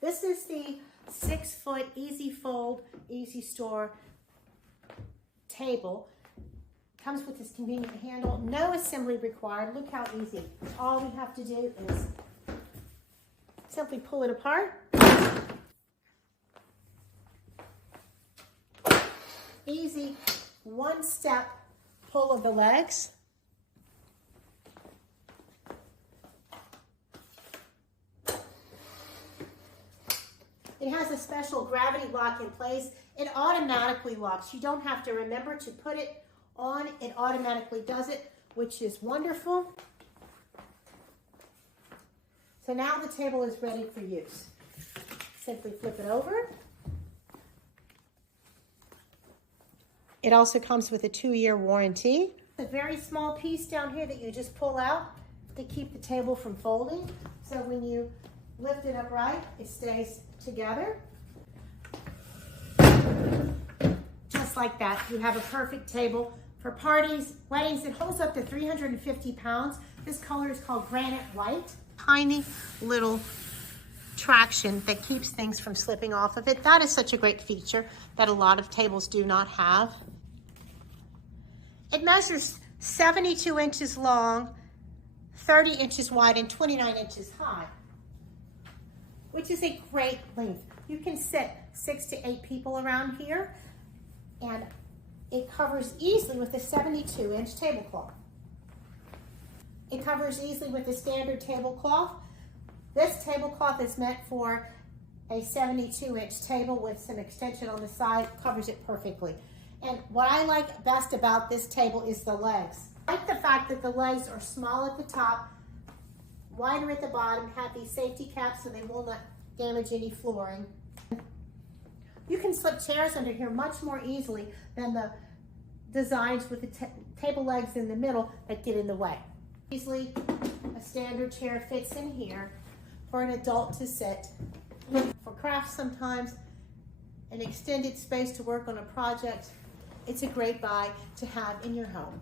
This is the 6-foot easy fold, easy store table. Comes with this convenient handle. No assembly required. Look how easy. All we have to do is simply pull it apart. Easy one-step pull of the legs. It has a special gravity lock in place. It automatically locks. You don't have to remember to put it on. It automatically does it, which is wonderful. So now the table is ready for use. Simply flip it over. It also comes with a 2-year warranty. A very small piece down here that you just pull out to keep the table from folding. So when you lift it upright, it stays together. Just like that, you have a perfect table for parties, weddings. It holds up to 350 pounds. This color is called granite white. Tiny little traction that keeps things from slipping off of it. That is such a great feature that a lot of tables do not have. It measures 72 inches long, 30 inches wide, and 29 inches high, which is a great length. You can sit 6 to 8 people around here, and it covers easily with a 72-inch tablecloth. It covers easily with a standard tablecloth. This tablecloth is meant for a 72-inch table with some extension on the side. Covers it perfectly. And what I like best about this table is the legs. I like the fact that the legs are small at the top, wider at the bottom, have these safety caps so they will not damage any flooring. You can slip chairs under here much more easily than the designs with the table legs in the middle that get in the way. Easily, a standard chair fits in here for an adult to sit. For crafts sometimes, an extended space to work on a project, it's a great buy to have in your home.